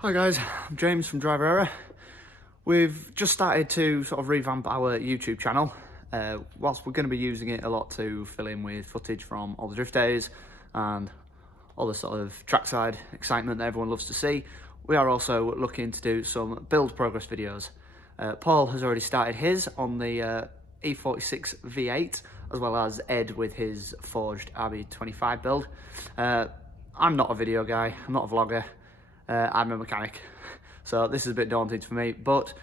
Hi guys, I'm James from Driver Error. We've just started to sort of revamp our YouTube channel. Whilst we're going to be using it a lot to fill in with footage from all the drift days and all the sort of trackside excitement that everyone loves to see, we are also looking to do some build progress videos. Paul has already started his on the E46 V8, as well as Ed with his forged RB25 build. I'm not a video guy, I'm not a vlogger. I'm a mechanic, so this is a bit daunting for me, but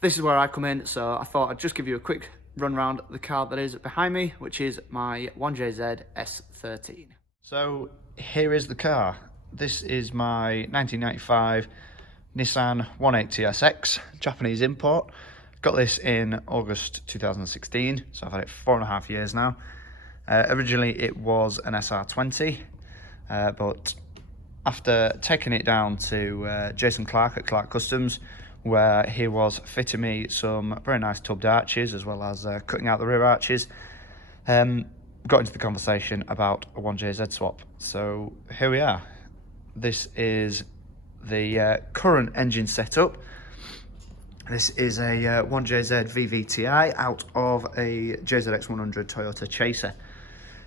this is where I come in. So I thought I'd just give you a quick run around the car that is behind me, which is my 1JZ S13. So here is the car. This is my 1995 Nissan 180SX, Japanese import. Got this in August 2016, so I've had it 4.5 years now. Originally it was an SR20, but after taking it down to Jason Clark at Clark Customs, where he was fitting me some very nice tubbed arches as well as cutting out the rear arches, got into the conversation about a 1JZ swap. So here we are. This is the current engine setup. This is a 1JZ VVTi out of a JZX100 Toyota Chaser.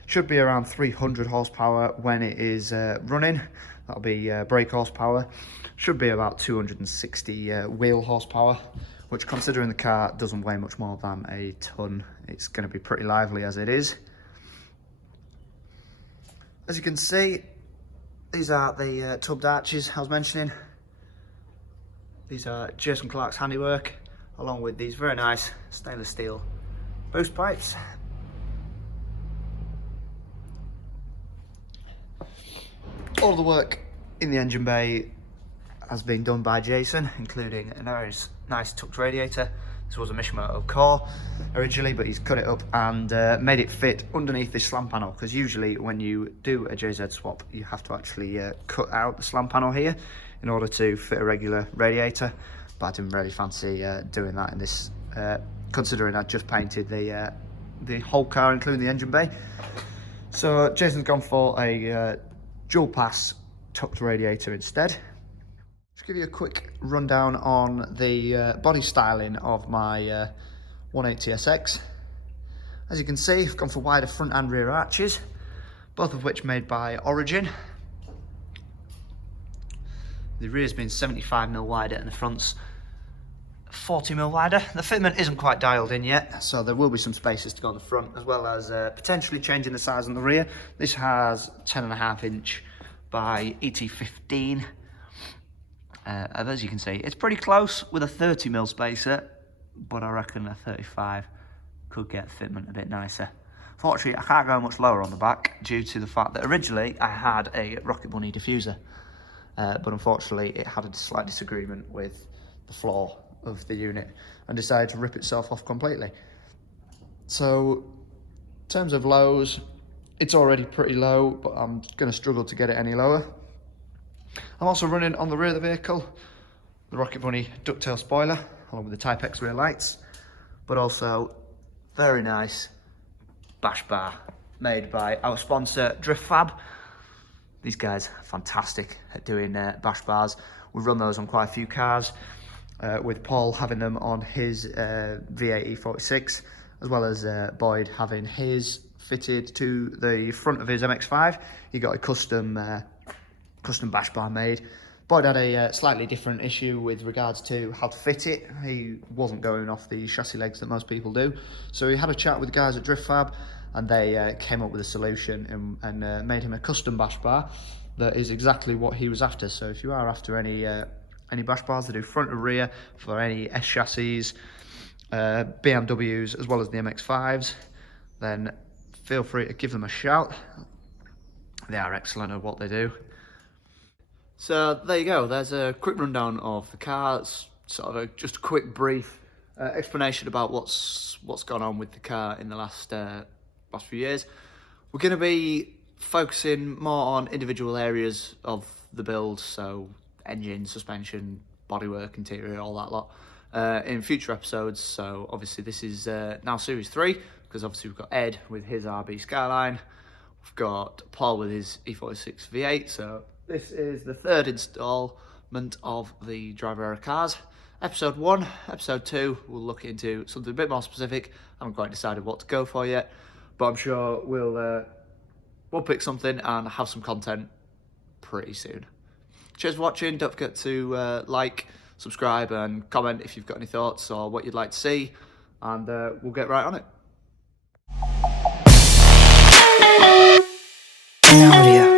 Should be around 300 horsepower when it is running. That'll be brake horsepower. Should be about 260 wheel horsepower, which, considering the car doesn't weigh much more than a ton, it's going to be pretty lively as it is. As you can see, these are the tubbed arches I was mentioning. These are Jason Clark's handiwork, along with these very nice stainless steel boost pipes. All the work in the engine bay has been done by Jason, including a very nice tucked radiator. This was a Mishimoto core originally, but he's cut it up and made it fit underneath this slam panel, because usually when you do a JZ swap, you have to actually cut out the slam panel here in order to fit a regular radiator. But I didn't really fancy doing that in this, considering I'd just painted the whole car, including the engine bay. So Jason's gone for a dual pass tucked radiator instead. Just give you a quick rundown on the body styling of my 180SX. As you can see, I've gone for wider front and rear arches, both of which made by Origin. The rear's been 75mm wider and the front's 40mm wider. The fitment isn't quite dialed in yet, so there will be some spaces to go on the front, as well as potentially changing the size on the rear. This has 10.5 inch by ET15. As you can see, it's pretty close with a 30mm spacer, but I reckon a 35 could get fitment a bit nicer. Fortunately, I can't go much lower on the back due to the fact that originally I had a Rocket Bunny diffuser, but unfortunately it had a slight disagreement with the floor of the unit and decided to rip itself off completely. So in terms of lows, it's already pretty low, but I'm going to struggle to get it any lower. I'm also running on the rear of the vehicle the Rocket Bunny ducktail spoiler, along with the Type X rear lights, but also very nice bash bar made by our sponsor Drift Fab. These guys are fantastic at doing bash bars. We run those on quite a few cars, with Paul having them on his V8 E46, as well as Boyd having his fitted to the front of his MX-5. He got a custom bash bar made. Boyd had a slightly different issue with regards to how to fit it. He wasn't going off the chassis legs that most people do. So he had a chat with the guys at Drift Fab, and they came up with a solution and made him a custom bash bar that is exactly what he was after. So if you are after any bash bars that do front and rear for any S chassis, BMWs, as well as the MX-5s, then feel free to give them a shout. They are excellent at what they do. So there you go, there's a quick rundown of the car. It's sort of just a quick brief explanation about what's gone on with the car in the last few years. We're going to be focusing more on individual areas of the build, so engine, suspension, bodywork, interior, all that lot, in future episodes. So obviously this is now series 3, because obviously we've got Ed with his RB Skyline, we've got Paul with his E46 V8, so this is the third install development of the driver error cars. Episode 1, episode 2, we'll look into something a bit more specific. I haven't quite decided what to go for yet, but I'm sure we'll pick something and have some content pretty soon. Cheers for watching. Don't forget to like, subscribe and comment if you've got any thoughts or what you'd like to see, and we'll get right on it. Audio.